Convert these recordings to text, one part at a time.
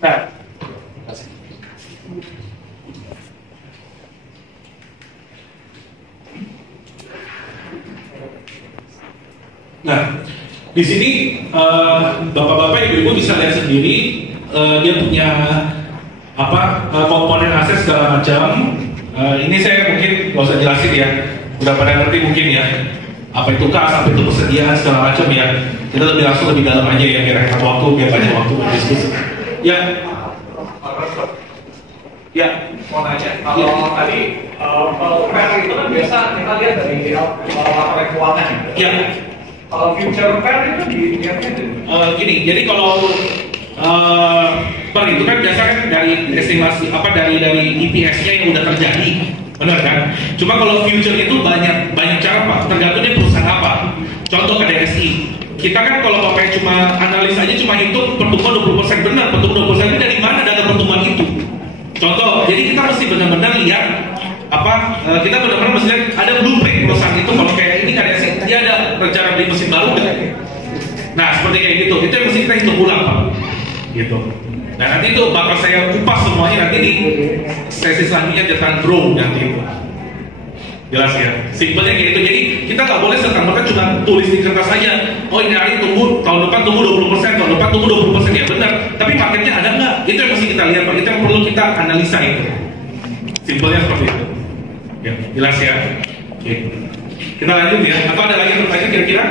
Nah, di sini bapak-bapak, ibu-ibu bisa lihat sendiri dia punya komponen aset segala macam. Ini saya mungkin nggak usah jelasin ya, udah pada ngerti mungkin ya. Apa itu kas, apa itu persediaan segala macam ya. Kita lebih dalam aja ya, biar hemat waktu, biar banyak waktu berdiskusi. Ya, mau nanya, kalau tadi fair itu kan biasa kita lihat dari laporan keuangan. Ya. Kalau future fair itu dilihatnya gini, jadi kalau per itu kan biasanya dari estimasi dari EPS-nya yang udah terjadi, benar kan? Cuma kalau future itu banyak cara Pak, tergantung dia perusahaan apa. Contoh KDSI, kita kan kalau pakai cuma analis aja cuma hitung pertumbuhan 20%, benar, pertumbuhan 20% ini dari mana dana pertumbuhan itu? Contoh, jadi kita mesti benar-benar lihat kita benar-benar mesti lihat ada blueprint perusahaan itu. Kalau kayak ini KDSI, dia ada rencana beli mesin baru nggak? Nah seperti kayak gitu, itu yang mesti kita hitung ulang Pak. Gitu. Nah nanti itu bakal saya kupas semuanya nanti di sesi selanjutnya tentang grow nanti itu. Jelas ya, simpelnya kayak gitu. Jadi kita nggak boleh serta-merta cuma tulis di kertas aja. Oh ini hari tumbuh, tahun depan tumbuh 20%, tahun depan tumbuh 20%, ya benar. Tapi marketnya ada nggak? Itu yang mesti kita lihat Pak. Itu yang perlu kita analisa itu. Simpelnya seperti itu. Ya, jelas ya. Oke. Kita lanjut ya. Apa ada lagi pertanyaan kira-kira?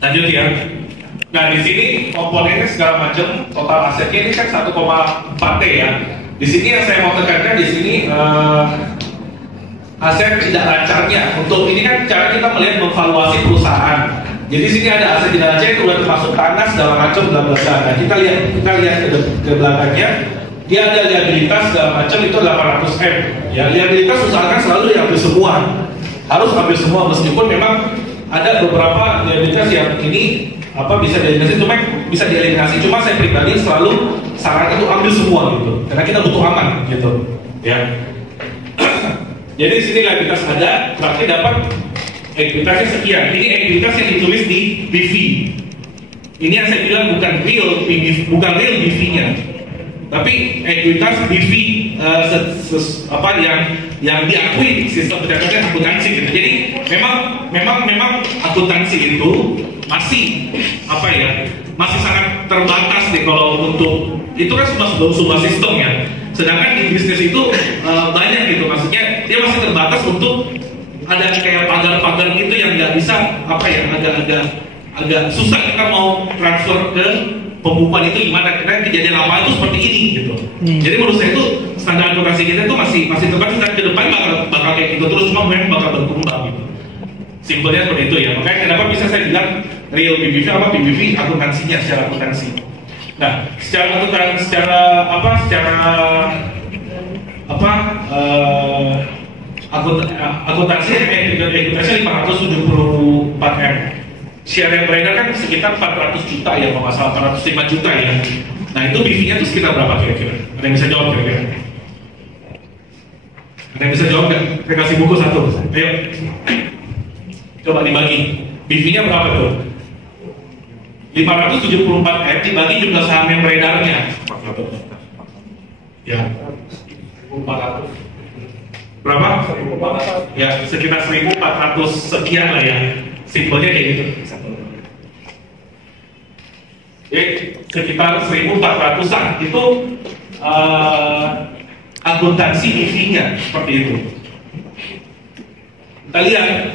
Lanjut ya. Nah di sini komponennya segala macam, total asetnya ini kan 1,4 T ya. Di sini yang saya mau tekankan di sini aset tidak lancarnya. Untuk ini kan cara kita melihat memvaluasi perusahaan. Jadi sini ada aset tidak lancar itu udah termasuk tanah segala macam bla bla bla. Nah kita lihat ke belakangnya, dia ada liabilitas segala macam itu 800 M. Ya liabilitas usahakan selalu diambil semua, harus ambil semua meskipun memang ada beberapa liabilitas yang ini bisa dieliminasi, cuma saya pribadi selalu saran itu ambil semua gitu, karena kita butuh aman gitu ya. Jadi sini liabilitas ada, berarti dapat ekuitasnya sekian. Ini ekuitas yang ditulis di BV. Ini yang saya bilang bukan real BV-nya, tapi ekuitas BV yang diakui sistem pencatatan akuntansi gitu. Jadi memang akuntansi itu masih masih sangat terbatas nih kalau untuk itu kan sebuah sistem ya. Sedangkan di bisnis itu banyak gitu, maksudnya dia masih terbatas untuk ada kayak pagar-pagar gitu yang nggak bisa agak susah kita mau transfer ke pembukuan itu gimana, karena kejadian lama itu seperti ini gitu. Jadi menurut saya itu standar akuntansi kita itu masih terbatas, dan ke depan bakal kayak gitu terus, cuma memang bakal berkembang gitu. Simpelnya seperti itu ya. Makanya kenapa bisa saya bilang real BBV BBV akuntansinya secara akuntansi. Nah, akuntansi ekuitasnya 574 M. Share yang beredar kan sekitar 400 juta ya, kalau nggak salah 405 juta ya. Nah itu BV-nya tuh sekitar berapa kira-kira? Ada yang bisa jawab kira-kira? Ada yang bisa jawab nggak? Saya kasih buku satu. Ayo, coba dibagi. BV-nya berapa tuh? 574 M dibagi jumlah saham yang beredarnya. Ya, 400. Berapa? 1.400. Ya, sekitar 1.400 sekian lah ya. Simpelnya kayak gitu. Jadi sekitar 1.400-an itu akuntansi EV-nya seperti itu. Kita lihat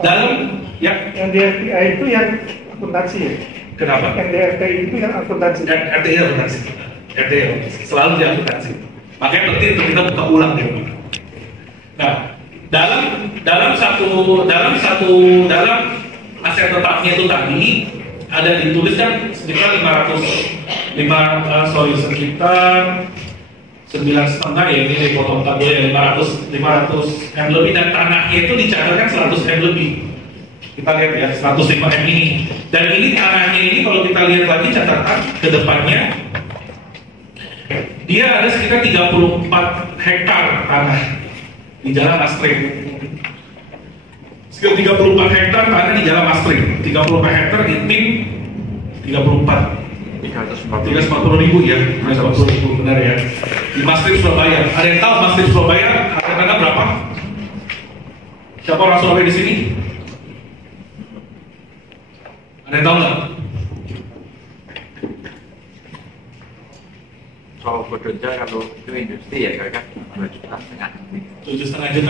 dalam ya yang DFTI itu yang akuntansi ya. Kenapa? Yang DFTI itu yang akuntansi. RTI akuntansi. RTI selalu di akuntansi. Makanya penting untuk kita buka ulang ya. Nah, dalam aset tetapnya itu tadi ada dituliskan sekitar sekitar 9,5 ya, ini dipotong tabel ya, 500 M lebih, dan tanahnya itu dicatatkan 100 M lebih. Kita lihat ya, 105 M ini, dan ini tanahnya ini kalau kita lihat lagi catatan ke depannya, dia ada sekitar 34 hektar tanah di Jalan Astrid. Sekitar 34 hektar tanah di Jalan Astrid. 34 hektar di tim 34. 340.000 ya, 340.000 benar ya. Di Mastrip Surabaya. Ada yang tahu Mastrip Surabaya harga tanah berapa? Siapa orang Surabaya di sini? Ada yang tahu nggak? Soal bekerja kalau itu industri ya kira-kira 7,5 juta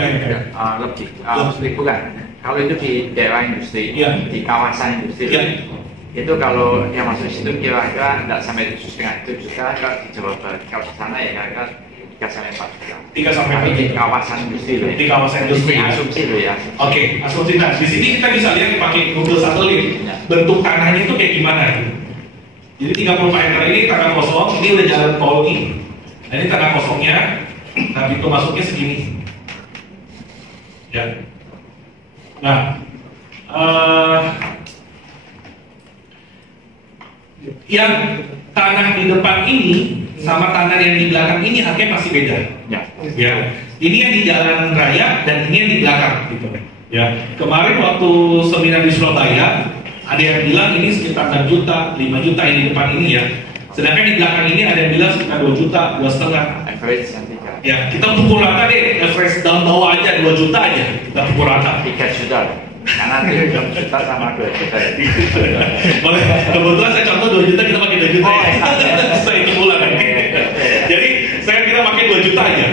ya? Lebih, bukan. Kalau itu di daerah industri, di kawasan industri, itu kalau yang masuk situ kira-kira tidak sampai 7,5 juta. Kalau di Jawa Barat, kalau di sana ya kira-kira 3 sampai 4 juta. 3 sampai 4 juta. Di kawasan industri loh. Di kawasan industri. Ini asumsi loh ya. Oke, asumsi. Nah, di sini kita bisa lihat pakai Google Satelit bentuk tanahnya itu kayak gimana. Jadi 30 meter ini tanah kosong, ini udah jalan tol nih. Nah, ini tanah kosongnya, nah pintu masuknya segini. Ya. Nah, yang tanah di depan ini sama tanah yang di belakang ini harganya masih beda. Ya. Ini yang di jalan raya dan ini yang di belakang. Gitu. Ya. Kemarin waktu seminar di Surabaya, ada yang bilang ini sekitar 6 juta, 5 juta yang di depan ini ya. Sedangkan di belakang ini ada yang bilang sekitar 2 juta, 2,5. Average nanti kan. Ya, kita pukul rata deh, average daun bawah aja 2 juta aja. Kita pukul rata. 3 juta. Karena 3 juta sama 2 juta ya. Boleh, kebetulan saya contoh 2 juta, kita pakai 2 juta ya. Saya itu bulan kan. Jadi, kita pakai 2 juta aja.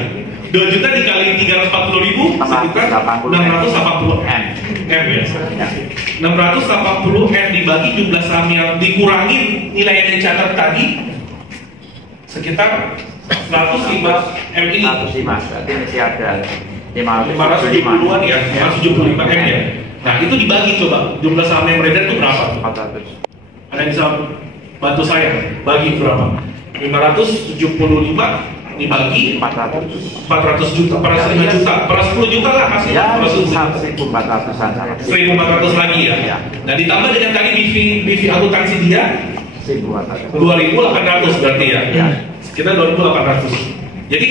2 juta dikali 340.000 sekitar 680 M ya. 680 M dibagi jumlah saham yang dikurangin nilai yang dicatat tadi sekitar 105 M ini. 105, berarti masih ada 570-an ya, 575 M ya. Nah itu dibagi coba jumlah saham yang beredar itu berapa? 400. Ada yang bisa bantu saya bagi berapa? 575 dibagi 400 juta, 405 juta, 10 juta lah hasilnya. 1.400-an. 1.400 lagi ya. Nah ditambah dengan tadi BV akuntansi dia 2.800 berarti ya. Kita 2.800. Jadi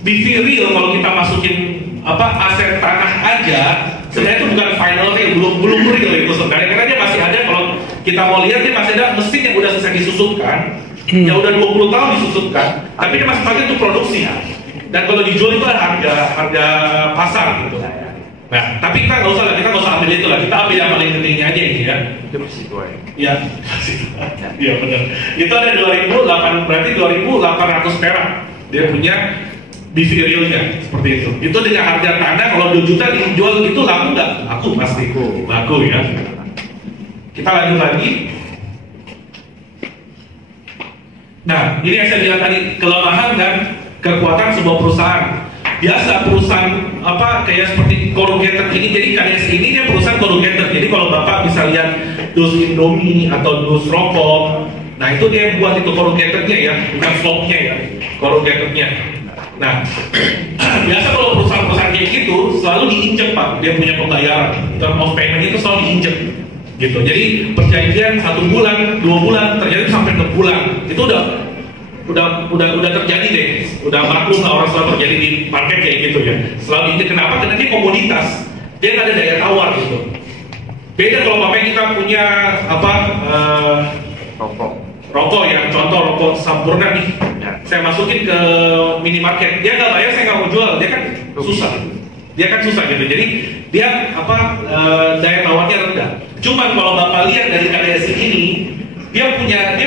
BV real kalau kita masukin aset tanah aja sebenarnya itu bukan final real, belum real itu sebenarnya, karena dia masih ada. Kalau kita mau lihat dia masih ada mesin yang udah selesai disusupkan. Ya udah 20 tahun disusupkan, tapi dia masih pakai untuk produksi ya. Dan kalau dijual itu harga pasar gitu. Nah, tapi kita nggak usah ambil itu lah. Kita ambil yang paling pentingnya aja ini ya. Itu masih tua ya? Iya, iya benar. Itu ada 2.800, berarti 2.800 perak. Dia punya BV realnya seperti itu. Itu dengan harga tanah kalau 2 juta dijual itu laku nggak? Laku pasti. Laku ya. Kita lanjut lagi. Nah, ini yang saya bilang tadi, kelemahan dan kekuatan sebuah perusahaan. Biasa perusahaan kayak seperti corrugated ini, jadi KDS ini dia perusahaan corrugated. Jadi kalau Bapak bisa lihat dus Indomie atau dus rokok, nah itu dia buat itu corrugatednya ya, bukan slopnya ya, corrugatednya. Nah, biasa kalau perusahaan-perusahaan kayak gitu selalu diinjek Pak, dia punya pembayaran, term of payment itu selalu diinjek. Gitu. Jadi perjanjian 1 bulan, 2 bulan, terjadi sampai 6 bulan. Itu udah terjadi deh. Udah maklum lah orang selalu terjadi di market kayak gitu ya. Selalu ini kenapa? Karena dia komoditas. Dia nggak ada daya tawar gitu. Beda kalau Bapak kita punya rokok ya, contoh rokok Sampurna nih. Saya masukin ke minimarket, dia nggak bayar, saya nggak mau jual, dia kan susah. Dia kan susah gitu. Jadi dia daya tawarnya rendah. Cuman kalau Bapak lihat dari KDSI ini, dia punya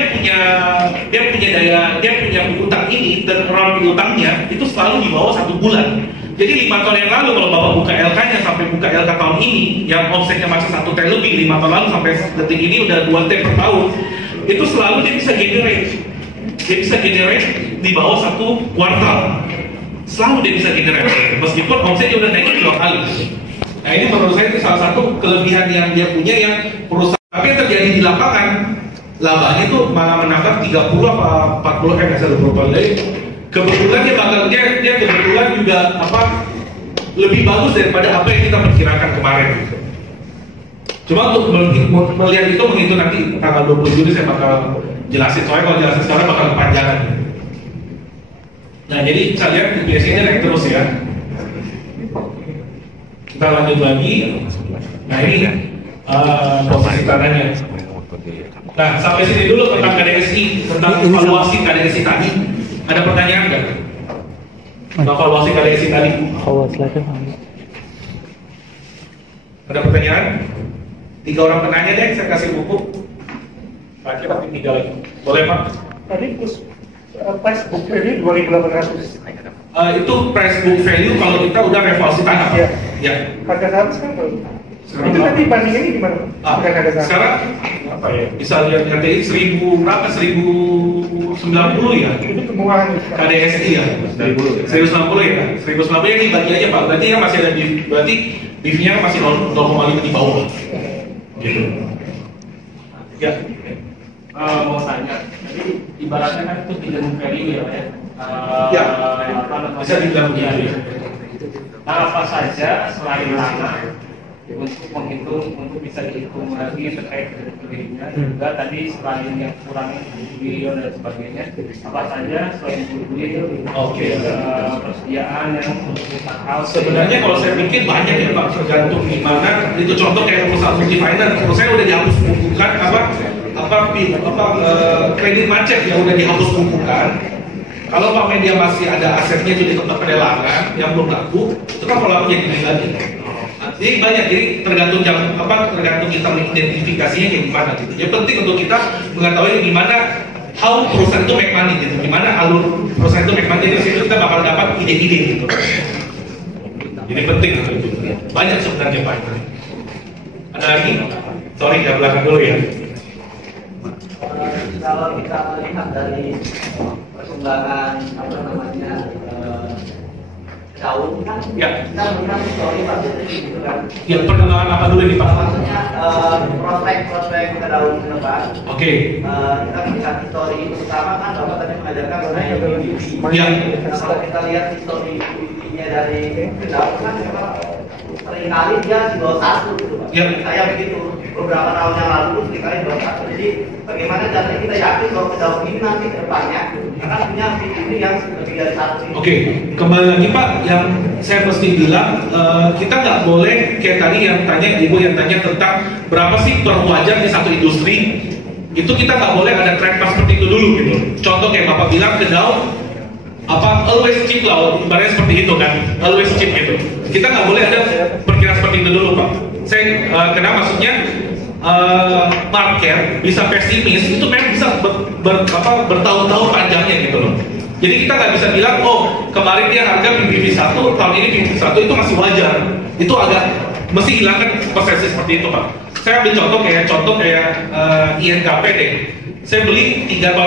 utang ini, dan round utangnya itu selalu di bawah 1 bulan. Jadi 5 tahun yang lalu kalau Bapak buka LK-nya sampai buka LK tahun ini, yang omsetnya masih 1 T lebih, 5 tahun lalu sampai detik ini udah 2 T per tahun, itu selalu dia bisa generate di bawah 1 kuartal. Selalu dia bisa generate, meskipun omsetnya udah naik 2 kali. Nah ini menurut saya itu salah satu kelebihan yang dia punya yang perusahaan. Tapi yang terjadi di lapangan, labanya itu malah menambah 30 apa 40 M saya lupa lagi. Kebetulan dia kebetulan juga lebih bagus daripada apa yang kita perkirakan kemarin. Cuma untuk melihat itu menghitung nanti tanggal 20 Juli saya bakal jelasin, soalnya kalau jelasin sekarang bakal kepanjangan. Nah jadi kita lihat biasanya naik terus ya. Kita lanjut lagi. Nah ini posisi tanahnya. Nah, sampai sini dulu tentang KDSI, tentang evaluasi KDSI tadi. Ada pertanyaan nggak? Evaluasi KDSI tadi. Ada pertanyaan? 3 orang penanya deh, saya kasih buku. Terakhir tapi 3 lagi. Boleh Pak? Tadi price book value 2.800. Itu price book value kalau kita udah revaluasi tanah. Iya. Ya. Harga saham sekarang itu tadi bandingannya gimana? Bukan harga saham. Sekarang apa ya? Bisa lihat KDI 1000 berapa? 1090 ya? Itu kemurahan. KDSI ya? 1090 ya? 1090 ya dibagi aja Pak. Berarti kan masih ada berarti BIF-nya masih 0,5 di bawah. Gitu. Ya. Mau tanya, jadi ibaratnya kan itu tidak value ya, ya. Apa namanya? Bisa dibilang begitu. Nah, apa saja selain tanah untuk menghitung, untuk bisa dihitung lagi terkait dengan value-nya, juga tadi selain yang kurang bilion dan sebagainya, apa saja selain goodwill, persediaan yang untuk hal. Sebenarnya kalau saya pikir banyak ya Pak, tergantung gimana. Itu contoh kayak perusahaan multi finance, kalau saya udah dihapus bukukan kredit macet yang udah dihapus bukukan. Kalau Pak Media masih ada asetnya di tempat pelelangan yang belum laku, itu kan kalau jadi lagi. Jadi banyak, jadi tergantung tergantung kita mengidentifikasinya kayak gimana gitu. Yang penting untuk kita mengetahui gimana how perusahaan itu make money gitu, gimana alur perusahaan itu make money. Dari situ kita bakal dapat ide-ide gitu. Jadi penting itu. Banyak sebenarnya Pak. Ada lagi? Sorry, dari belakang dulu ya. Kalau kita melihat dari perkembangan daun kan, ya. Kita melihat histori pasti gitu kan. Ya, perkembangan apa dulu nih Pak? Maksudnya prospek ke daun ke depan. Oke. Kita melihat histori terutama kan Bapak tadi mengajarkan mengenai UVP. Ya. Kalau kita lihat histori UVP-nya dari ke daun kan memang seringkali dia di bawah 1 gitu Pak. Ya. Saya begitu. Beberapa tahun yang lalu sekali 21. Jadi bagaimana caranya kita yakin bahwa daun ini nanti ke depannya akan punya ini yang lebih dari 1. Oke, kembali lagi Pak, yang saya mesti bilang kita nggak boleh kayak tadi yang tanya Ibu yang tanya tentang berapa sih per wajar di satu industri. Itu kita nggak boleh ada track seperti itu dulu gitu. Contoh kayak Bapak bilang ke daun always cheap lah, ibaratnya seperti itu kan, always cheap gitu. Kita nggak boleh ada perkiraan seperti itu dulu Pak. Saya kenapa maksudnya market bisa pesimis itu memang bisa bertahun-tahun panjangnya gitu loh. Jadi kita nggak bisa bilang kemarin dia harga PBB 1, tahun ini PBB 1 itu masih wajar. Itu agak mesti hilangkan persepsi seperti itu Pak. Saya ambil contoh kayak INKP deh. Saya beli 3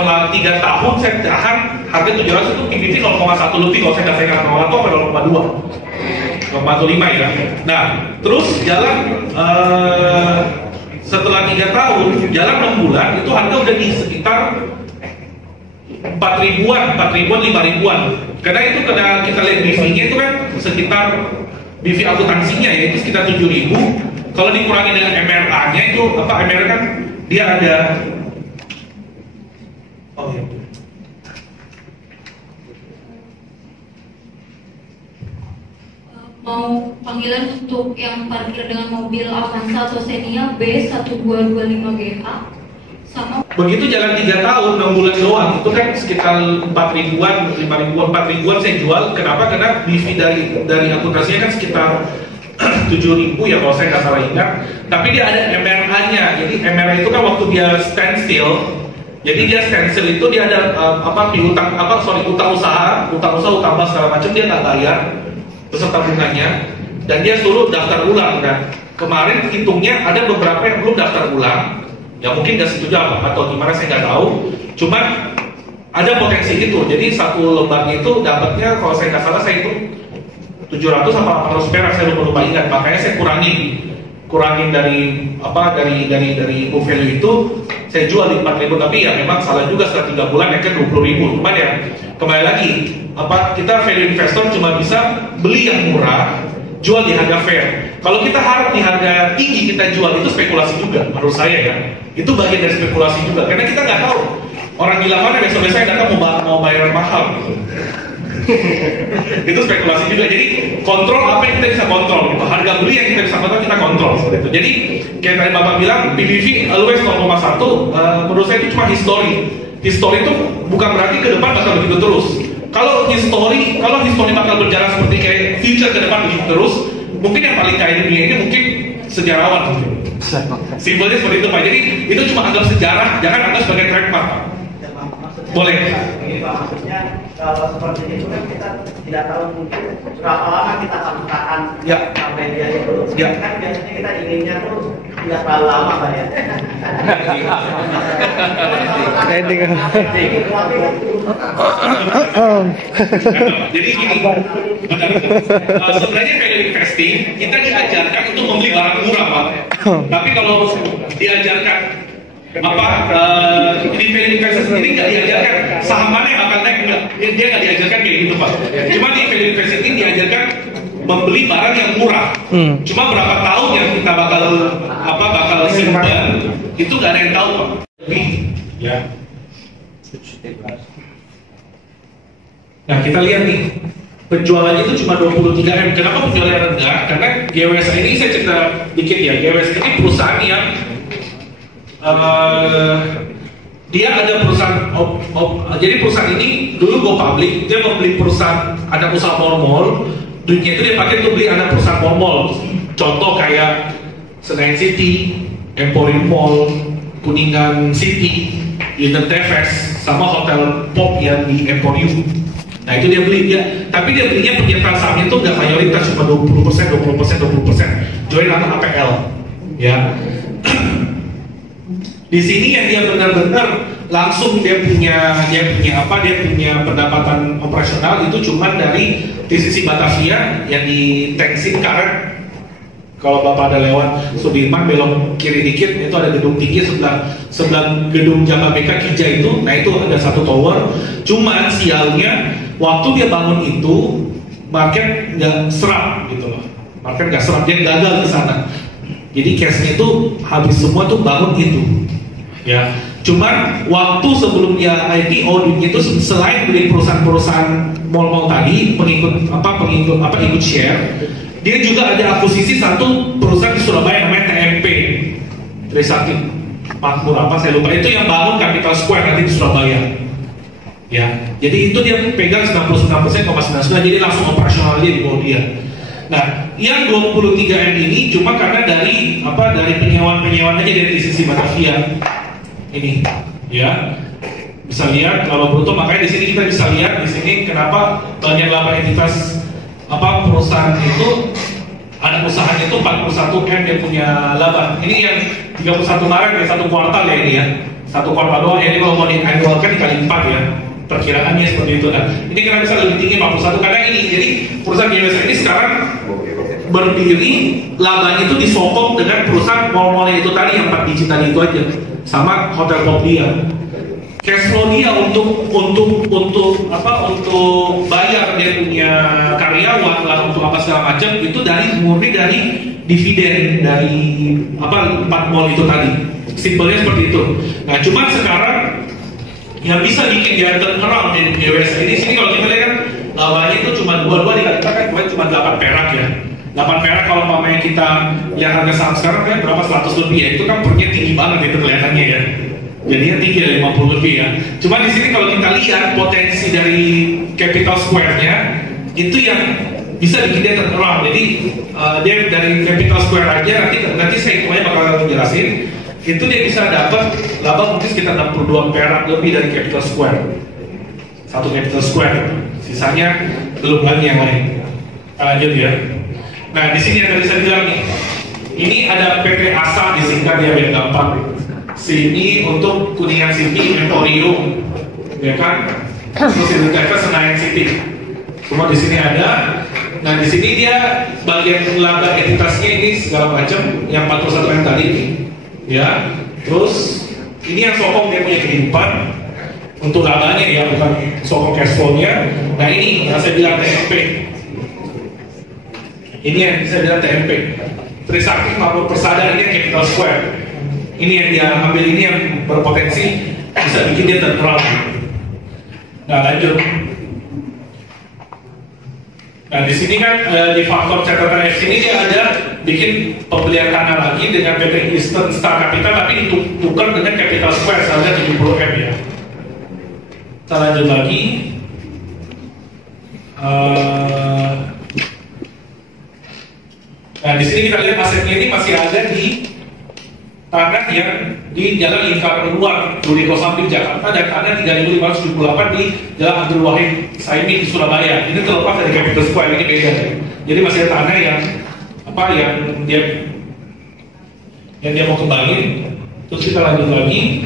tahun saya tahan harga 700 itu PBB 0,1 lebih kalau saya nggak salah 0,1 atau 0,2. 0,5 ya. Nah, terus jalan setelah 3 tahun, jalan 6 bulan itu harga udah di sekitar 4.000-an, 5.000-an. Karena itu kita lihat BV-nya itu kan sekitar BV akuntansinya ya itu sekitar 7.000. Kalau dikurangi dengan MRA-nya itu MRA kan dia ada mau panggilan untuk yang parkir dengan mobil Avanza atau Xenia B1225GA sama begitu jalan 3 tahun 6 bulan doang itu kan sekitar 4.000-an, 5.000-an, 4.000-an saya jual. Kenapa? Karena BV dari akuntansinya kan sekitar 7.000 ya kalau saya nggak salah ingat. Tapi dia ada MRA-nya. Jadi MRA itu kan waktu dia standstill. Jadi dia standstill itu dia ada utang usaha, utang segala macam dia nggak bayar beserta bunganya, dan dia suruh daftar ulang. Dan kemarin hitungnya ada beberapa yang belum daftar ulang, ya mungkin nggak setuju atau gimana saya nggak tahu. Cuman ada potensi itu. Jadi satu lembar itu dapatnya kalau saya nggak salah saya hitung 700 atau 800 perak, saya lupa ingat. Makanya saya kurangin dari book value itu saya jual di 4.000. Tapi ya memang salah juga setelah 3 bulan ya kan 20.000. Cuman ya kembali lagi kita value investor cuma bisa beli yang murah, jual di harga fair. Kalau kita harap di harga tinggi kita jual itu spekulasi juga menurut saya ya. Itu bagian dari spekulasi juga karena kita nggak tahu orang gila mana besok-besok yang datang mau bayar mahal gitu. Itu spekulasi juga. Jadi kontrol apa yang kita bisa kontrol, gitu. Harga beli yang kita bisa kontrol kita kontrol seperti itu. Jadi kayak tadi Bapak bilang PBV always 0,1, menurut saya itu cuma histori. Histori itu bukan berarti ke depan bakal begitu terus. Kalau histori bakal berjalan seperti kayak future ke depan begitu terus, mungkin yang paling kaya dunia ini mungkin sejarawan. Simpelnya seperti itu Pak. Jadi itu cuma anggap sejarah, jangan anggap sebagai trademark Pak. Boleh. Ini Pak, maksudnya kalau seperti itu kan kita tidak tahu mungkin berapa lama kita akan bertahan sampai dia itu. Kan biasanya kita inginnya tuh tidak terlalu lama Pak ya. Ending. Jadi gini, sebenarnya value investing kita diajarkan untuk membeli barang murah Pak. Tapi kalau diajarkan di value investing sendiri nggak diajarkan saham mana yang akan naik, enggak, dia nggak diajarkan kayak gitu Pak. Cuma di value investing ini diajarkan membeli barang yang murah. Cuma berapa tahun yang kita bakal simpan itu nggak ada yang tahu Pak. Ya. Nah kita lihat nih penjualannya itu cuma 23M. Kenapa penjualannya rendah? Karena GWS ini saya cerita dikit ya. GWS ini perusahaan yang dia ada perusahaan jadi perusahaan ini dulu go public, dia membeli perusahaan, ada usaha mall-mall, duitnya itu dia pakai untuk beli anak perusahaan mall-mall. Contoh kayak Senayan City, Emporium Mall, Kuningan City, Eden TVS, sama Hotel Pop yang di Emporium. Nah itu dia beli tapi dia belinya penyertaan sahamnya itu nggak mayoritas, cuma 20%. Join anak APL, ya. Di sini yang dia benar-benar langsung dia punya pendapatan operasional itu cuma dari sisi Batavia yang di Tengsin Karet. Kalau Bapak ada lewat Sudirman belok kiri dikit itu ada gedung tinggi sebelah gedung Jababeka Kija itu. Nah itu ada satu tower. Cuman sialnya waktu dia bangun itu market nggak serap gitu loh. Market nggak serap, dia gagal di sana. Jadi cashnya itu habis semua tuh bangun itu. Ya, cuman waktu sebelum dia IPO duitnya itu selain beli perusahaan-perusahaan mall-mall tadi ikut share, dia juga ada akuisisi satu perusahaan di Surabaya namanya TMP, Trisakti Makmur apa saya lupa, itu yang bangun Capital Square nanti di Surabaya. Ya, jadi itu dia pegang 99,99, jadi langsung operasional dia di bawah dia. Nah, yang 23M ini cuma karena dari penyewaan aja dari sisi Batavia. Ini ya bisa lihat kalau bruto, makanya di sini kita bisa lihat di sini kenapa banyak laba entitas perusahaan itu ada usahanya itu 41M dia punya laba. Ini yang 31 Maret ya, satu kuartal ya ini ya, satu kuartal doang ya, ini mau di-annualkan dikali 4 ya perkiraannya seperti itu. Nah ini kenapa bisa lebih tinggi 41 karena ini jadi perusahaan GWS ini sekarang berdiri labanya itu disokong dengan perusahaan mall-mallnya itu tadi yang 4 digit tadi itu aja sama hotel pop dia. Cash flow dia untuk bayar dia punya karyawan lah untuk apa segala macam itu murni dari dividen dari 4 mall itu tadi. Simpelnya seperti itu. Nah cuman sekarang yang bisa bikin dia turn around di GWS ini sini kalau kita lihat kan labanya itu cuma 22 dikatakan cuma 8 perak ya. 8 perak kalau mamanya kita yang harga saham sekarang kan berapa 100 lebih ya, itu kan pernya tinggi banget itu kelihatannya ya. Jadinya tinggi ya 50 lebih ya. Cuma di sini kalau kita lihat potensi dari Capital Square-nya itu yang bisa bikin dia turn around. Jadi dia dari Capital Square aja nanti saya semuanya bakal jelasin. Itu dia bisa dapat laba mungkin sekitar 62 perak lebih dari Capital Square. Satu Capital Square. Sisanya belum lagi yang lain. Lanjut ya. Nah di sini yang tadi saya bilang nih, ini ada PT ASA disingkat ya biar gampang. Sini untuk Kuningan City, Emporium, ya kan? Terus itu Senayan City. Semua di sini ada. Nah di sini dia bagian laba entitasnya ini segala macam yang 41 yang tadi, ya. Terus ini yang sokong dia punya kehidupan untuk labanya ya, bukan sokong cash flow-nya. Nah ini yang saya bilang TMP. Ini yang bisa bilang TMP. Trisakti Makmur Persada ini yang Capital Square. Ini yang dia ambil, ini yang berpotensi bisa bikin dia turn around. Nah lanjut. Nah di sini kan di faktor catatan F ini dia ada bikin pembelian tanah lagi dengan PT Eastern Star Capital, tapi ditukar dengan Capital Square seharga 70M ya. Kita lanjut lagi. Nah di sini kita lihat asetnya ini masih ada di tanah yang di Jalan Lingkar Luar, Duri Kosambi, Jakarta, dan ada 3.578 di Jalan Abdul Wahid Saimi di Surabaya. Ini terlepas dari Capital Square, ini beda. Jadi masih ada tanah yang dia mau kembali. Terus kita lanjut lagi.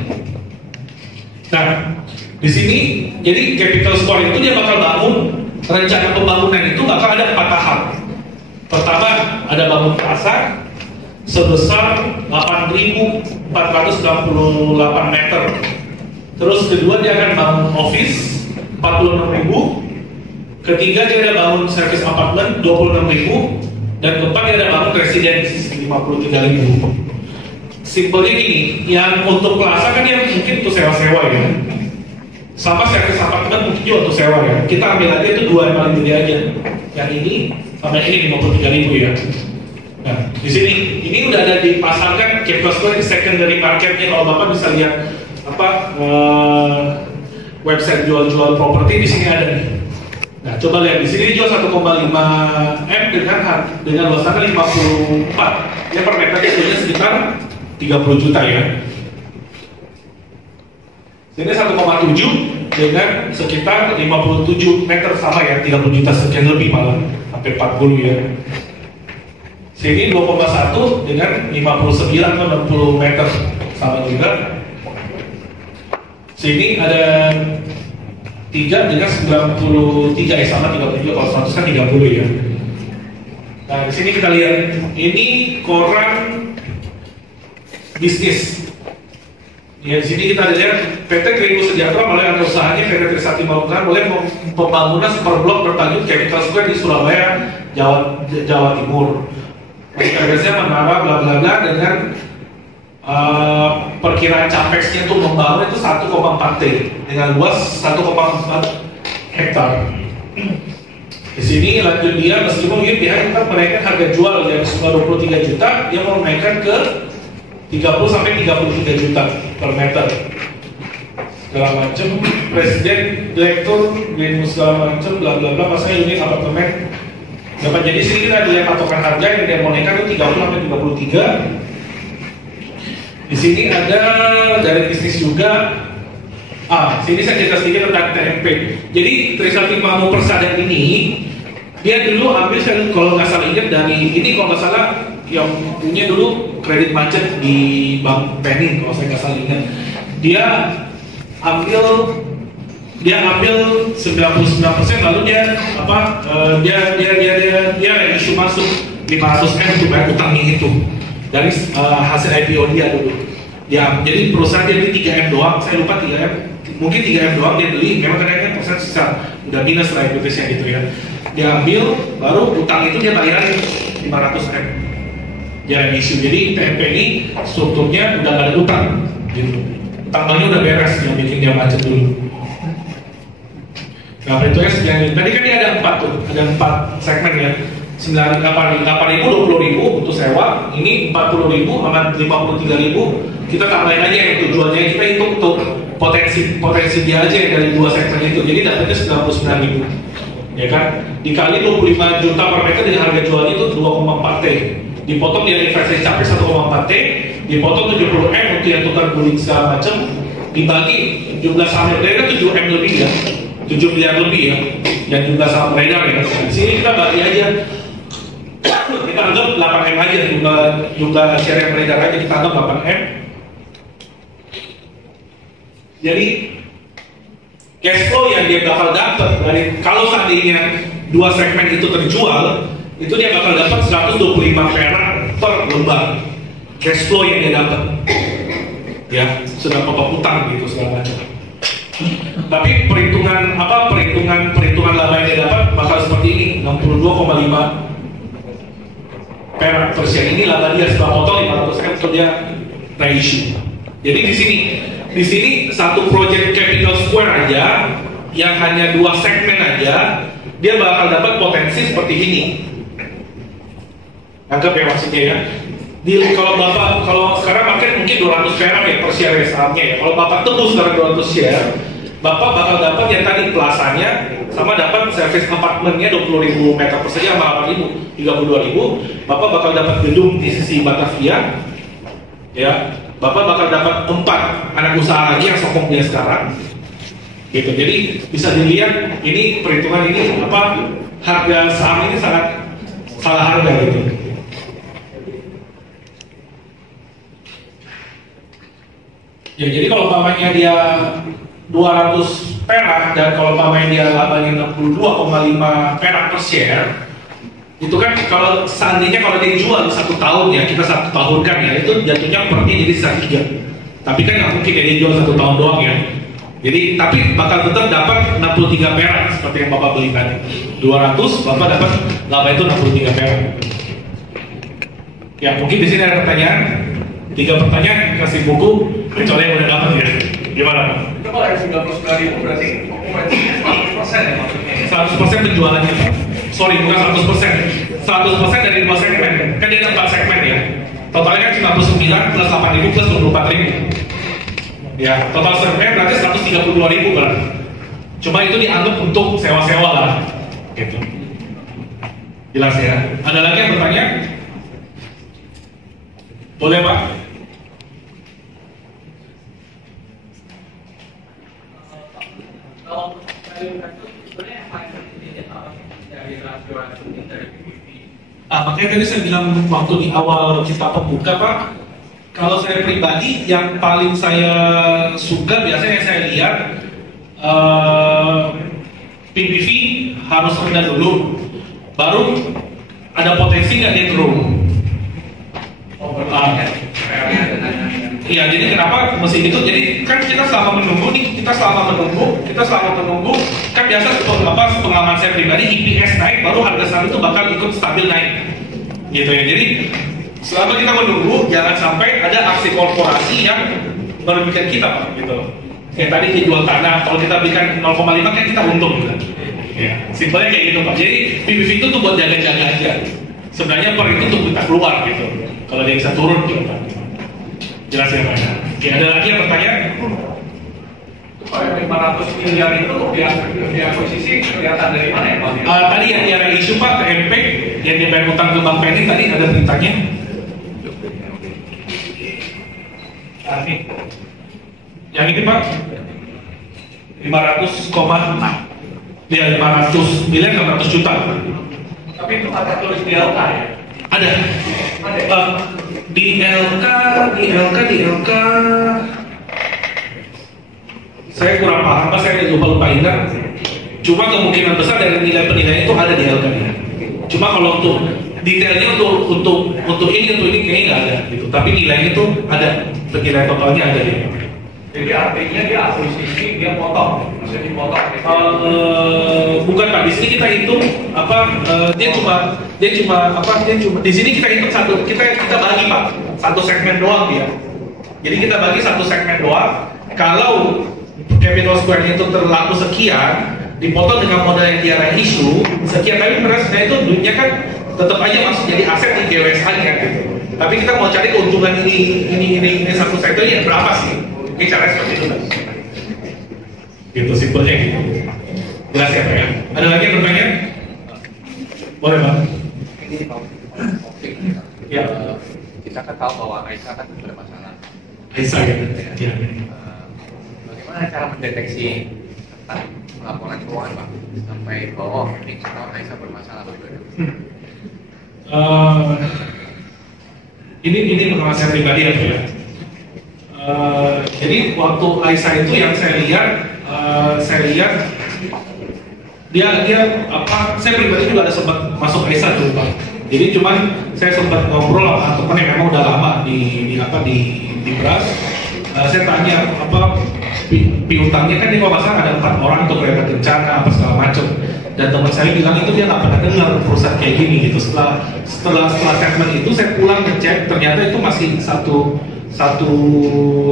Nah di sini jadi Capital Square itu dia bakal bangun, rencana pembangunan itu bakal ada 4 tahap. Pertama ada bangun pasar sebesar 8.468 meter. Terus kedua dia akan bangun office 46.000. Ketiga dia ada bangun service apartment 26.000. Dan keempat dia ada bangun residence 53.000. Simpelnya gini, yang untuk plaza kan dia mungkin untuk sewa-sewa ya. Sama service apartment mungkin juga untuk sewa ya. Kita ambil aja itu 2 yang paling gede aja. Yang ini sama ini 53.000 ya. Nah, di sini ini udah ada dipasarkan Capital Square di secondary marketnya. Kalau Bapak bisa lihat website jual-jual properti di sini ada nih. Nah, coba lihat di sini dijual 1,5 M dengan luas tanah 54. Ya per meter itu sekitar 30 juta ya. Sini 1,7 dengan sekitar 57 meter sama ya, 30 juta sekian lebih malah sampai 40 ya. Sini 2,1 dengan 59 atau 60 meter sama juga. Sini ada 3 dengan 93 ya, sama 37, kalau 100 kan 30 ya. Nah di sini kita lihat ini koran bisnis. Ya di sini kita lihat PT Tribu Sejahtera oleh anak usahanya PT Trisakti Bangunan oleh pembangunan super blok bertajuk Capital Square di Surabaya, Jawa Timur. Progresnya menara bla bla bla dengan perkiraan capexnya untuk membangun itu 1,4 T dengan luas 1,4 hektar. Di sini lanjut dia meskipun dia menaikkan harga jual yang semula 23 juta, dia mau menaikkan ke 30 sampai 33 juta per meter. Segala macam presiden, direktur, segala macam bla bla bla, masanya unit apartemen. Dapat jadi sini kita lihat patokan harga yang dia mau naikkan itu 30 sampai 33. Di sini ada dari bisnis juga. Sini saya cerita sedikit tentang TMP. Jadi Trisakti Mamu Persada ini dia dulu ambil, kalau nggak salah ingat dari ini, kalau nggak salah yang punya dulu kredit macet di Bank Penin, kalau saya nggak salah ingat. Dia ambil 99%, lalu dia isu masuk 500M untuk bayar utangnya itu dari hasil IPO dia dulu. Ya, jadi perusahaan dia beli 3M doang, saya lupa 3M, mungkin 3M doang dia beli, memang kadang-kadang persen sisa, udah minus lah equity-nya gitu ya. Dia ambil, baru utang itu dia bayarin 500M. Jangan isu, jadi TMP ini strukturnya udah gak ada utang gitu. Tambangnya udah beres, yang bikin dia macet dulu. Nah, itu yang tadi kan dia ada 4 tuh, ada 4 segmen ya. 8.000, 20.000 untuk sewa, ini 40.000 sama 53.000. Kita tambahin aja yang tujuannya, kita hitung tuh potensi dia aja dari 2 segmen itu. Jadi dapatnya 99.000. Ya kan? Dikali 25 juta per meter dengan harga jual itu 2,4 T. Dipotong dia investasi capek 1,4 T, dipotong 70M untuk yang tukar guling segala macam, dibagi jumlah saham mereka 7M lebih ya. 7 miliar lebih ya, yang jumlah saham beredar ya. Di sini kita bagi aja, kita anggap 8M aja, jumlah share yang beredar aja kita anggap 8M. Jadi cash flow yang dia bakal dapat dari, kalau seandainya 2 segmen itu terjual, itu dia bakal dapat 125 perak per lembar cash flow yang dia dapat. Ya, sudah potong utang gitu segala macam. Tapi perhitungan laba yang dia dapat bakal seperti ini, 62,5 perak per share. Ini laba dia setelah potong 500M itu dia reissue. Jadi di sini satu project Capital Square aja yang hanya 2 segmen aja dia bakal dapat potensi seperti ini. Anggap ya maksudnya ya. Kalau sekarang market mungkin 200 perak ya per share sahamnya ya. Kalau Bapak tebus sekarang 200 share, Bapak bakal dapat yang tadi plasanya sama dapat service apartemennya 20.000 meter persegi sama 8.000, 32.000. Bapak bakal dapat gedung di sisi Batavia, ya. Bapak bakal dapat 4 anak usaha lagi yang sokong dia sekarang, gitu. Jadi bisa dilihat ini perhitungan ini apa harga saham ini sangat salah harga gitu. Ya, jadi kalau umpamanya dia 200 perak dan kalau umpamanya dia labanya 62,5 perak per share, itu kan kalau seandainya kalau dia jual 1 tahun ya, kita 1 tahun kan ya, itu jatuhnya pernya jadi 1/3. Tapi kan nggak mungkin dia jual 1 tahun doang ya. Jadi tapi bakal tetap dapat 63 perak seperti yang Bapak beli tadi. 200 Bapak dapat laba itu 63 perak. Ya mungkin di sini ada pertanyaan. 3 pertanyaan kasih buku kecuali yang udah dapat ya. Gimana Pak? Itu kalau yang 99.000 berarti okupansinya 100% ya maksudnya? 100% penjualannya Pak. Sorry, bukan 100%. 100% dari 2 segmen. Kan dia ada 4 segmen ya. Totalnya kan 99 plus 8.000 plus 24.000. Ya, total segmen berarti 132.000 berarti. Cuma itu dianggap untuk sewa-sewa lah. Gitu. Jelas ya. Ada lagi yang bertanya? Boleh Pak? Makanya tadi saya bilang waktu di awal kita pembuka Pak, kalau saya pribadi yang paling saya suka biasanya yang saya lihat PBV harus rendah dulu, baru ada potensi nggak dia grow. Iya, jadi kenapa mesti itu? Jadi kan kita selama menunggu kan biasa pengalaman saya pribadi EPS naik, baru harga saham itu bakal ikut stabil naik, gitu ya. Jadi selama kita menunggu, jangan sampai ada aksi korporasi yang merugikan kita, Pak, gitu. Kayak tadi dijual tanah, kalau kita belikan 0,5 kan kita untung, gitu. Ya, simpelnya kayak gitu, Pak. Jadi PBV itu tuh buat jaga-jaga aja. Sebenarnya per itu untuk kita keluar, gitu. Kalau dia bisa turun, gitu, Pak. Jelas ya Pak. Oke, ada lagi yang bertanya? Kalau 500 miliar itu biar posisi kelihatan dari mana ya Pak? Tadi yang ada isu Pak, TMP yang dibayar utang ke Bank Pening tadi ada beritanya. Ini. Yang ini Pak 500,6. Ya 500 miliar 600 juta. Tapi itu ada tulis di LK ya? Ada. Di LK saya kurang paham, saya lupa ingat. Cuma kemungkinan besar dari nilai penilaian itu ada di LK ya. Cuma kalau untuk detailnya untuk ini kayaknya nggak ada gitu. Tapi nilainya itu ada, penilaian totalnya ada ya. Jadi artinya dia akuisisi, dia potong, maksudnya dipotong. Bukan Pak, di sini kita hitung dia cuma di sini kita hitung kita bagi Pak satu segmen doang dia. Jadi kita bagi satu segmen doang. Kalau capital square itu terlaku sekian, dipotong dengan modal yang dia isu sekian, tapi merasanya itu duitnya kan tetap aja masuk jadi aset di GWSH kan gitu. Tapi kita mau cari keuntungan ini satu sektor ini berapa sih? Ini cara seperti itu kan? Gitu simpelnya gitu. Jelas ya Pak ya? Ada lagi yang bertanya? Boleh Pak? Ini Pak. Ya. Kita kan tahu bahwa Aisyah kan ada masalah. Aisyah ya. Ya. Bagaimana cara mendeteksi tentang laporan keuangan Pak sampai bahwa ini kalau Aisyah bermasalah juga? Ini pengalaman saya pribadi ya Pak ya. Jadi waktu Aisyah itu yang saya lihat dia saya pribadi juga ada sempat masuk Aisyah dulu Pak. Jadi cuman saya sempat ngobrol sama teman yang memang udah lama di Beras. Saya tanya piutangnya kan dia kalau nggak salah ada 4 orang untuk kereta kencana apa segala macam. Dan teman saya bilang itu dia nggak pernah dengar perusahaan kayak gini gitu. Setelah statement itu saya pulang ngecek, ternyata itu masih satu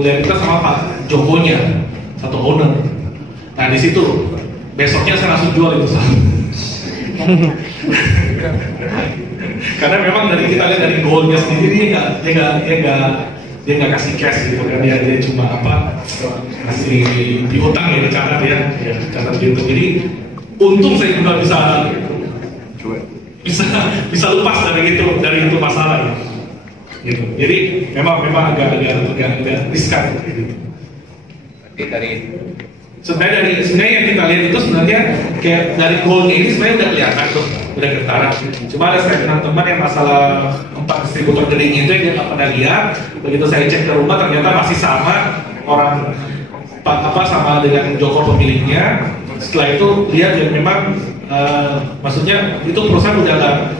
realitas sama Pak Jokonya, satu owner. Nah di situ besoknya saya langsung jual itu saham. Karena memang dari kita lihat dari goalnya sendiri dia nggak kasih cash gitu kan, dia cuma kasih piutang ya, catat gitu. Jadi untung saya juga bisa lepas dari itu masalah ya. Gitu. Jadi memang agak riskan gitu. Dari Sebenarnya yang kita lihat itu sebenarnya kayak dari goalnya ini sebenarnya udah kelihatan tuh, udah ketara. Cuma ada saya teman yang masalah 4 distributor geringnya itu yang dia nggak pernah lihat. Begitu saya cek ke rumah ternyata masih sama orang sama dengan Joko pemiliknya. Setelah itu lihat ya memang maksudnya itu perusahaan udah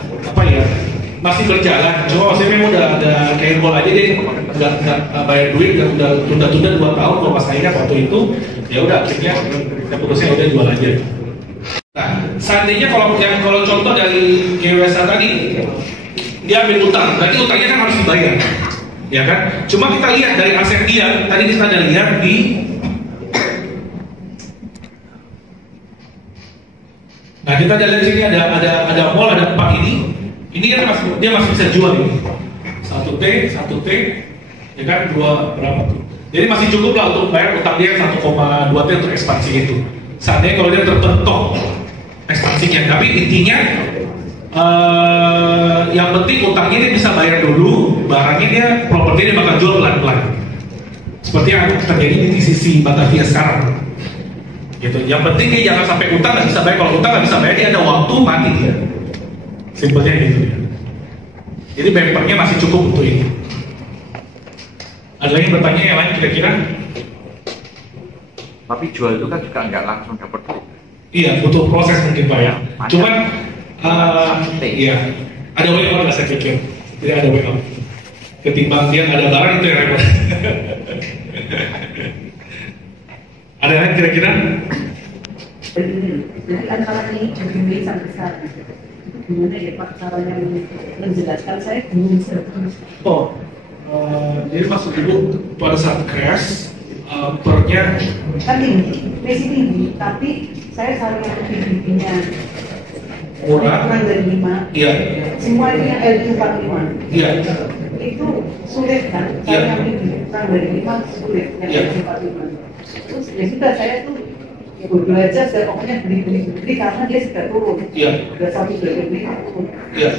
masih berjalan. Cuma maksudnya memang udah ada kayak gol aja deh, nggak bayar duit, udah tunda 2 tahun. Kalau pas saya waktu itu ya udah akhirnya saya putusnya udah jual aja. Nah, seandainya kalau contoh dari GWSA tadi dia ambil utang, berarti utangnya kan harus dibayar, ya kan? Cuma kita lihat dari aset dia, tadi kita ada lihat di nah kita ada lihat sini ada mall, ada 4 ini kan dia masih bisa jual ini 1T, ya kan 2 berapa tuh? Jadi masih cukup lah untuk bayar utang dia 1,2 T untuk ekspansi itu. Seandainya kalau dia terbentuk ekspansinya, tapi intinya yang penting utangnya dia bisa bayar dulu, barangnya dia properti dia bakal jual pelan-pelan. Seperti yang terjadi di sisi Batavia sekarang. Gitu. Yang penting dia jangan sampai utang nggak bisa bayar. Kalau utang nggak bisa bayar dia ada waktu mati dia. Simpelnya gitu ya. Jadi bumpernya masih cukup untuk ini. Ada lagi yang bertanya yang lain kira-kira? Tapi jual itu kan juga nggak langsung dapat duit. Iya, butuh proses mungkin Pak ya. Cuman, iya, ada way out lah saya pikir. Tidak ada way out. Ketimbang dia nggak ada barang itu yang repot. Ada yang kira-kira? Jadi antara ini jadi sampai sekarang. Gimana ya Pak caranya menjelaskan, saya belum serius. Jadi maksud Ibu pada saat crash pernya kan tinggi, masih tinggi, tapi saya selalu yang tingginya murah, kurang dari 5. iya. Semuanya LQ45. Iya. Itu sulit kan? Saya yang tinggi kurang dari 5 sulit yang Iya. LQ45. Terus ya sudah saya tuh belajar dan pokoknya beli karena dia sudah turun. Iya. Udah 1 bulan beli turun. Iya.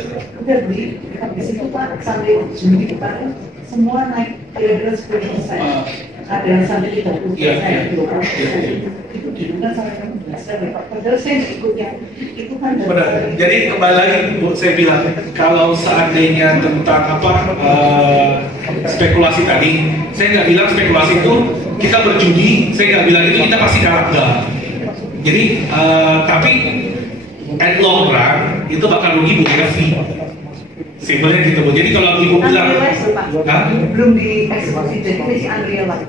Udah beli, habis itu Pak sampai Juni kemarin semua naik kira-kira 10%. Ada yang sampai 30%, 20%. Itu dibuka sampai 15% ya Pak. Padahal saya ikutnya itu kan Benar. Jadi kembali lagi Bu, saya bilang kalau seandainya tentang spekulasi tadi, saya nggak bilang spekulasi itu kita berjudi, saya nggak bilang itu kita pasti kalah, enggak. Jadi tapi at long run itu bakal rugi Bu fee. Simpelnya gitu Bu. Jadi kalau Ibu bilang belum dieksekusi, jadi masih unrealized.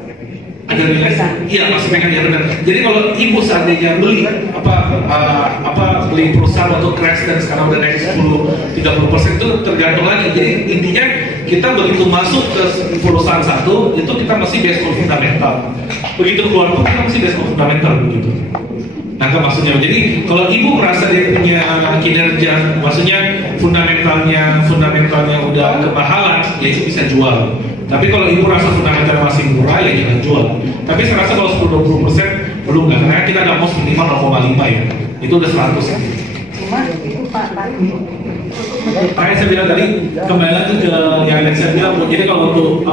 Ada nilai, iya maksudnya kan ya benar. Jadi kalau Ibu seandainya beli beli perusahaan untuk crash dan sekarang udah naik 10-30% itu tergantung lagi. Jadi intinya kita begitu masuk ke perusahaan satu itu kita masih based on fundamental. Begitu keluar pun kita masih based on fundamental begitu. Nah kan maksudnya. Jadi kalau Ibu merasa dia punya kinerja, maksudnya fundamentalnya udah kemahalan, ya itu bisa jual. Tapi kalau Ibu rasa fundamental masih murah, ya jangan jual. Tapi saya rasa kalau 10-20% belum nggak, karena kita ada most minimal 0,5 ya. Itu udah 100. Cuma itu Pak tadi. Kayak saya bilang tadi, kembali lagi ke yang saya bilang, jadi kalau untuk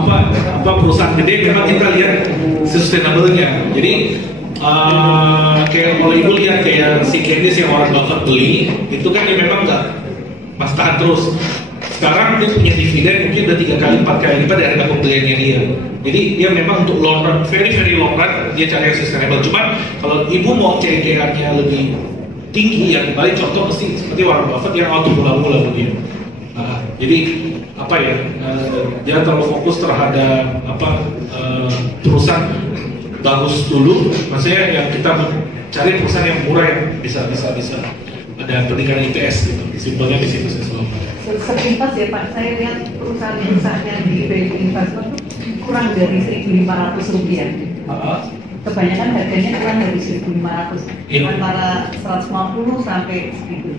perusahaan gede memang kita lihat sustainable-nya. Jadi kayak kalau Ibu lihat kayak si Candice yang orang Buffett beli, itu kan dia memang nggak pas tahan terus. Sekarang dia punya dividen mungkin udah 3 kali 4 kali lipat dari harga pembeliannya dia. Jadi dia memang untuk long run, very long run dia cari yang sustainable. Cuman kalau Ibu mau CAGR-nya lebih tinggi, ya kembali contoh mesti seperti Warren Buffett yang auto mula-mula dia. Nah, jadi dia terlalu fokus terhadap perusahaan bagus dulu. Maksudnya yang kita cari perusahaan yang murah yang bisa ada peningkatan IPS gitu. Simpelnya di situ saya selalu. Sepintas ya Pak, saya lihat perusahaan-perusahaan yang di value investment kurang dari 1.500 rupiah. kebanyakan harganya kurang dari 1.500, Iya. antara 150 sampai segitu.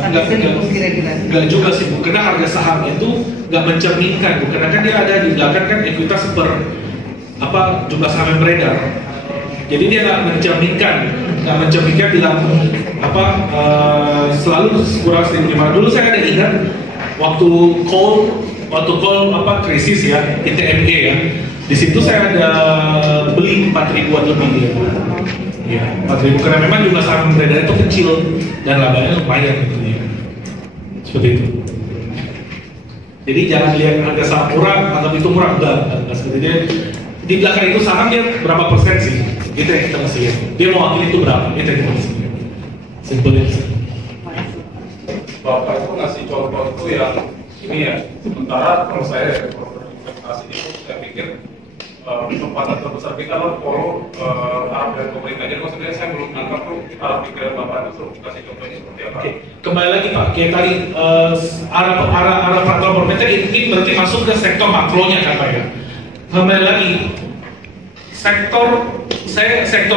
Sampai seribu kira-kira. Enggak juga sih Bu, karena harga saham itu nggak mencerminkan Bu, karena kan dia ada di belakang kan ekuitas per jumlah saham yang beredar. Jadi dia nggak mencerminkan bilang selalu kurang 1.500. Dulu saya ada ingat waktu call krisis ya, ITMG ya. Di situ saya ada beli 4.000-an lebih dia. Ya, 4.000 karena memang jumlah saham beredar itu kecil dan labanya lumayan gitu ya. Seperti itu. Jadi jangan lihat harga saham murah atau itu murah, enggak seperti itu. Di belakang itu saham dia berapa persen sih? Itu yang kita mesti lihat. Dia mewakili itu berapa? Itu yang kita mesti lihat. Simpelnya sih. Bapak itu ngasih contoh itu yang ini ya. Sementara kalau saya investasi itu saya pikir kesempatan terbesar kita adalah follow arah dari pemerintah. Jadi maksudnya saya belum nangkap tuh arah pikiran Bapak itu kasih contohnya seperti apa. Oke, kembali lagi Pak, kayak tadi arah peraturan pemerintah ini berarti masuk ke sektor makronya kan Pak ya. Kembali lagi, sektor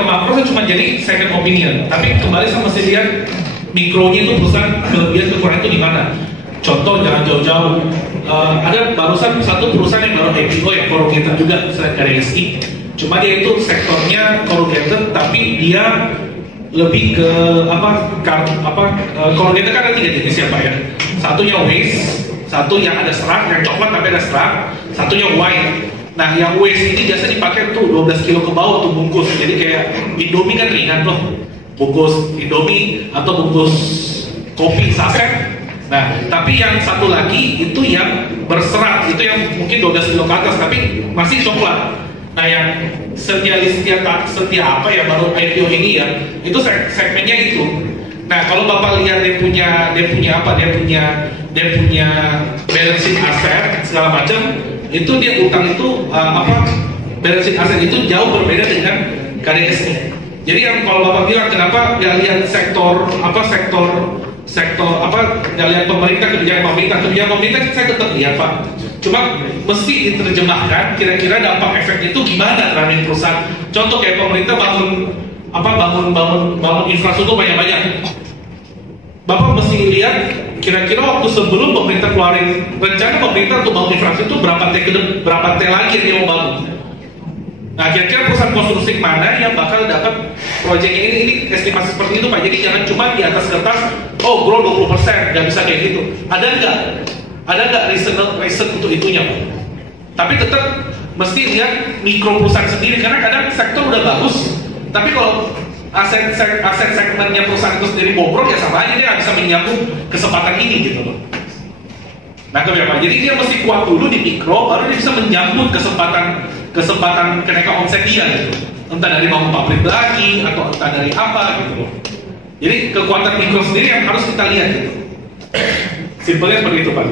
makro saya cuma jadi second opinion, tapi kembali saya mesti lihat mikronya itu perusahaan kelebihan kekurangan itu di mana. Contoh jangan jauh-jauh, ada barusan satu perusahaan yang baru IPO yang corrugated juga dari SI, cuma dia itu sektornya corrugated tapi dia lebih ke corrugated kan ada 3 jenis ya Pak ya. Satunya waste, satu yang ada serat, yang coklat tapi ada serat, satunya white. Nah yang waste ini biasa dipakai tuh 12 kilo ke bawah tuh bungkus, jadi kayak Indomie kan ringan tuh, bungkus Indomie atau bungkus kopi saset. Nah, tapi yang satu lagi itu yang berserat, itu yang mungkin 12 kilo ke atas, tapi masih coklat. Nah, yang setia apa ya baru IPO ini ya, itu segmennya itu. Nah, kalau Bapak lihat dia punya balance sheet aset segala macam, itu dia utang itu balance sheet aset itu jauh berbeda dengan KDSI. Jadi yang kalau Bapak bilang kenapa nggak lihat sektor nggak lihat kebijakan pemerintah saya tetap lihat Pak. Cuma mesti diterjemahkan kira-kira dampak efeknya itu gimana terhadap perusahaan. Contoh kayak pemerintah bangun infrastruktur banyak-banyak. Bapak mesti lihat kira-kira waktu sebelum pemerintah keluarin rencana pemerintah untuk bangun infrastruktur berapa T lagi yang dia mau bangun. Nah, kira-kira perusahaan konstruksi mana yang bakal dapat proyeknya ini estimasi seperti itu Pak. Jadi jangan cuma di atas kertas, oh grow 20%, nggak bisa kayak gitu. Ada nggak reason untuk itunya Pak? Tapi tetap mesti lihat mikro perusahaan sendiri, karena kadang sektor udah bagus, tapi kalau aset segmennya perusahaan itu sendiri bobrok ya sama aja dia nggak bisa menyambung kesempatan ini gitu loh. Nah, Pak, jadi dia mesti kuat dulu di mikro, baru dia bisa menyambut kesempatan kenaikan omset dia gitu. Entah dari bangun pabrik lagi atau entah dari apa gitu loh. Jadi kekuatan mikro sendiri yang harus kita lihat gitu. Simpelnya seperti itu Pak.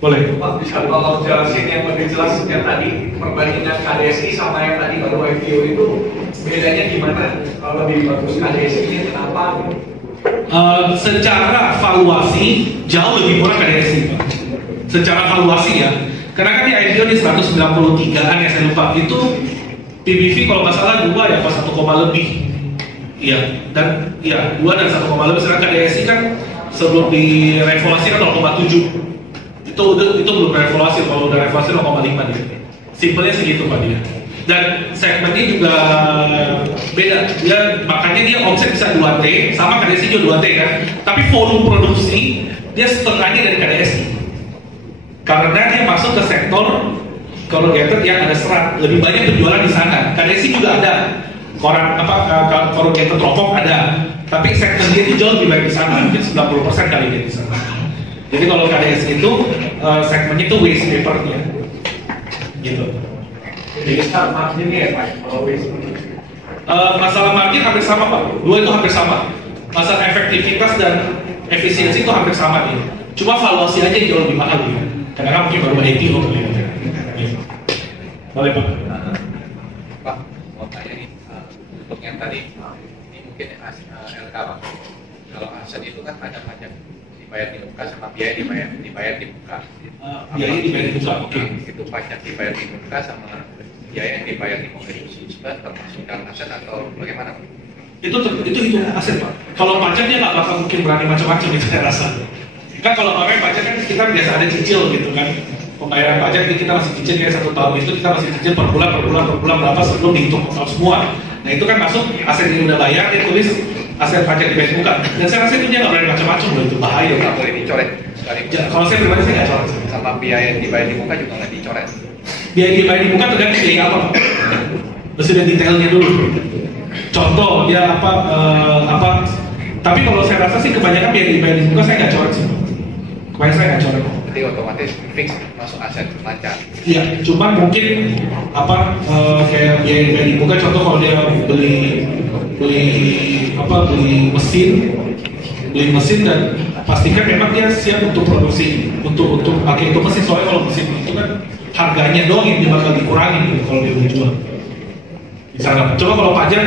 Boleh. Pak, bisa kalau jelasin yang lebih jelas yang tadi perbandingan KDSI sama yang tadi baru IPO itu bedanya gimana? Kalau lebih bagus KDSI ini kenapa? Secara valuasi jauh lebih murah KDSI Pak. Secara valuasi ya, karena kan di IPO di 193an ya saya lupa, itu PBV kalau nggak salah 2 ya pas 1, lebih. Iya, dan 2 dan 1, lebih. Sedangkan KDSI kan sebelum direvaluasi kan 0,7. Itu belum revaluasi, kalau udah revaluasi 0,5 dia. Simpelnya segitu Pak dia. Dan segmennya juga beda, makanya dia omset bisa 2T, sama KDSI juga 2T kan, tapi volume produksi dia setengahnya dari KDSI, karena dia masuk ke sektor corrugated yang ada serat, lebih banyak penjualan di sana. KDSI juga ada, corrugated rokok ada, tapi segmen dia itu jauh lebih baik di sana, mungkin 90% kali dia di sana. Jadi kalau KDSI itu segmennya itu waste papernya, gitu. Jadi start marginnya ya Pak, kalau waste. Masalah margin hampir sama Pak, 2 itu hampir sama. Masalah efektivitas dan efisiensi itu hampir sama nih. Cuma valuasi aja yang jauh lebih mahal ya. Karena kan mungkin baru IPO kali ya. Boleh Pak. Pak, mau tanya nih, untuk yang tadi ini mungkin LK Pak. Kalau aset itu kan ada pajak dibayar di muka sama biaya dibayar di muka. Biaya dibayar di muka, oke. Itu pajak dibayar di muka sama biaya yang dibayar di muka itu sudah termasuk dalam aset atau bagaimana? Itu aset Pak. Kalau pajak dia nggak bakal mungkin berani macam-macam itu saya rasa. Kan kalau pakai pajak kan kita biasa ada cicil gitu kan. Pembayaran pajak kita masih cicil kayak 1 tahun itu kita masih cicil per bulan berapa sebelum dihitung total semua. Nah itu kan masuk aset yang udah bayar dia tulis aset pajak di base muka. Dan saya rasa itu dia nggak berani macam-macam loh, itu bahaya. Nggak boleh dicoret. Kalau saya pribadi saya nggak coret. Sama biaya yang dibayar di muka juga nggak dicoret. Biaya dibayar di muka tergantung biaya apa? Mesti ada detailnya dulu. Contoh dia apa? Tapi kalau saya rasa sih kebanyakan biaya dibayar di muka saya nggak coret sih. Kebanyakan saya nggak coret. Jadi otomatis fix masuk aset lancar. Iya, cuman mungkin kayak biaya dibayar di muka. Contoh kalau dia beli mesin dan pastikan memang dia siap untuk produksi untuk pakai itu mesin, soalnya kalau mesin itu kan harganya doang yang dia bakal dikurangi gitu, kalau dia mau jual. Misalnya, coba kalau pajak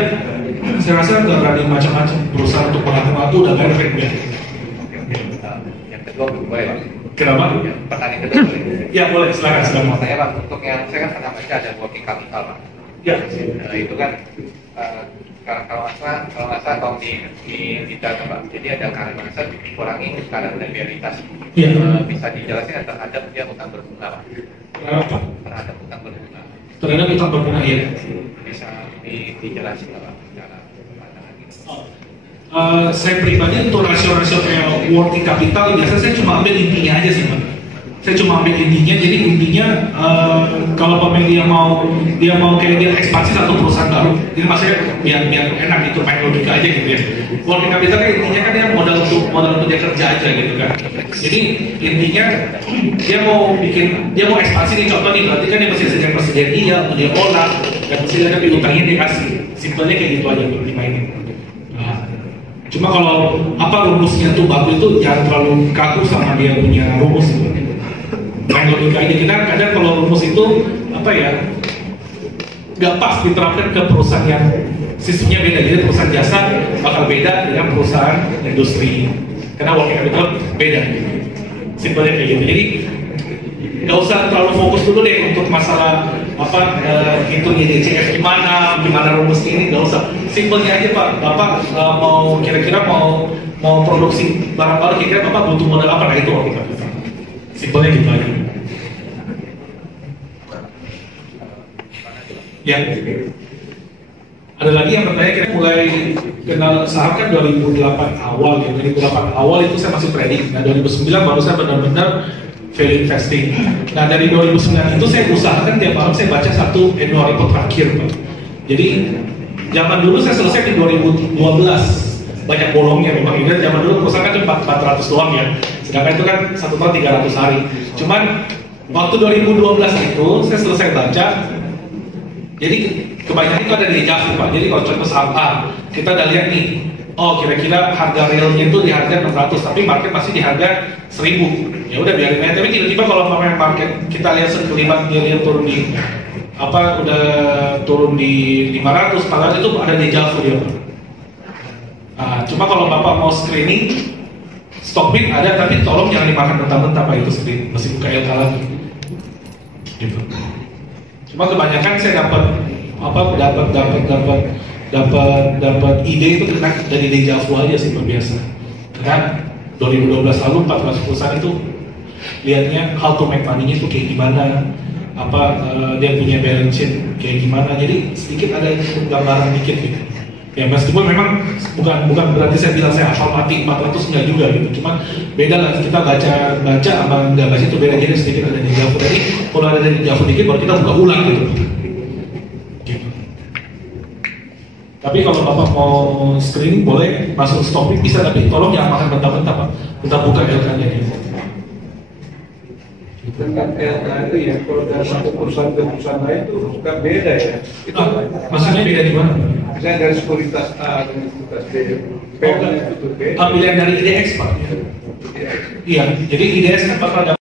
saya rasa nggak berani macam-macam, berusaha untuk mengatakan itu udah perfect ya. Yang kedua boleh Pak. Kenapa? Pertanyaan kedua boleh. Ya boleh, silakan. Mau tanya Pak, untuk yang saya kan pernah baca ada working capital Pak. Ya. Nah, itu kan kalau nggak salah tahun di data Pak. Jadi ada current asset dikurangi current liabilitas. Iya. Bisa dijelasin terhadap dia utang berbunga Pak. Kenapa? Terhadap utang berbunga. Terhadap utang berbunga ya. Bisa dijelasin Pak secara pandangan gitu. Saya pribadi untuk rasio-rasio kayak working capital biasa saya cuma ambil intinya aja sih Pak. Saya cuma ambil intinya, jadi intinya kalau pemilik dia mau kayak dia ekspansi satu perusahaan baru, ini maksudnya biar enak gitu, main logika aja gitu ya. Working capital kan intinya kan dia modal untuk dia kerja aja gitu kan. Jadi intinya dia mau ekspansi nih, contoh nih berarti kan dia mesti sediakan persediaan dia olah dan mesti ada piutangnya dia kasih. Simpelnya kayak gitu aja dimainin. Cuma kalau rumusnya tuh bagus itu jangan terlalu kaku sama dia punya rumus gitu. Main logika aja, kita kadang kalau rumus itu nggak pas diterapkan ke perusahaan yang sistemnya beda. Jadi perusahaan jasa bakal beda dengan perusahaan industri karena working capital beda. Simpelnya kayak gitu. Jadi nggak usah terlalu fokus dulu deh untuk masalah hitung DCF gimana rumus ini, nggak usah. Simpelnya aja Pak, Bapak mau kira-kira mau produksi barang baru, kira-kira Bapak butuh modal apa? Nah itu working capital. Simpelnya gitu aja. Ya. Ada lagi yang bertanya, kira mulai kenal saham kan 2008 awal ya. 2008 awal itu saya masih trading. Nah 2009 baru saya benar-benar value investing. Nah dari 2009 itu saya usahakan tiap malam saya baca satu annual report terakhir Pak. Jadi zaman dulu saya selesai di 2012. Banyak bolongnya memang. Ini zaman dulu perusahaan kan cuma 400 doang ya. Sedangkan itu kan 1 tahun 300 hari. Cuman waktu 2012 itu saya selesai baca. Jadi kebanyakan itu ada di Javu Pak. Jadi kalau contoh saham A, kita udah lihat nih, kira-kira harga realnya itu di harga 600, tapi market masih di harga 1000. Ya udah biarin aja. Tapi tiba-tiba kalau market kita lihat sekelibat dia turun di udah turun di 500, padahal itu ada di Javu dia Pak. Nah, cuma kalau Bapak mau screening stock pick ada, tapi tolong jangan dimakan mentah-mentah Pak, itu screen masih buka LK lagi. Gitu. Cuma kebanyakan saya dapat ide itu dari dejavu aja sih biasa. Karena 2012 lalu 14 perusahaan itu lihatnya how to make money-nya itu kayak gimana, dia punya balance sheet kayak gimana. Jadi sedikit ada gambaran dikit gitu. Ya meskipun memang bukan berarti saya bilang saya hafal mati 400 enggak juga gitu. Cuma beda lah kita baca sama nggak baca itu beda, jadi sedikit ada dejavu. Jadi kalau ada dejavu dikit baru kita buka ulang gitu. Tapi kalau Bapak mau screening boleh masuk stock pick bisa, tapi tolong jangan makan mentah-mentah Pak. Kita buka LK-nya gitu. Dengan LK itu ya, kalau dari satu perusahaan ke perusahaan lain itu kan beda ya. Itu maksudnya beda di mana? Misalnya dari sekuritas A dengan sekuritas B, beda itu beda. Pilihan dari IDX Pak. Iya, jadi IDX kan bakal